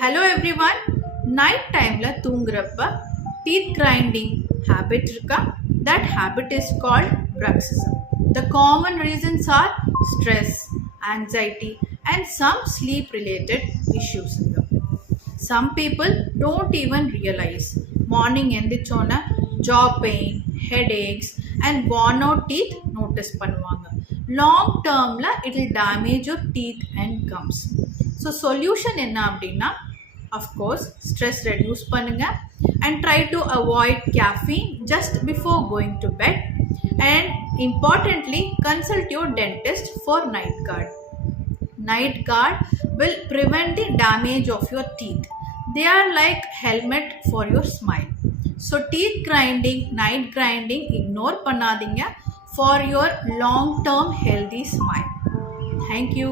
Hello everyone. Night timeல தூங்குறப்ப teeth grinding habit இருக்கா? That habit is called bruxism. The common reasons are stress, anxiety and some sleep related issues. Some people don't even realize morning எந்திரிச்சோன jaw pain, headaches and worn out teeth notice பண்ணுவாங்க. Long termல it will damage your teeth and gums. So solution என்ன அப்படின்னா of course stress reduce பண்ணுங்க and try to avoid caffeine just before going to bed and importantly consult your dentist for night guard. Night guard will prevent the damage of your teeth. They are like helmet for your smile. So teeth grinding, night grinding ignore பண்ணாதீங்க for your long term healthy smile. Thank you.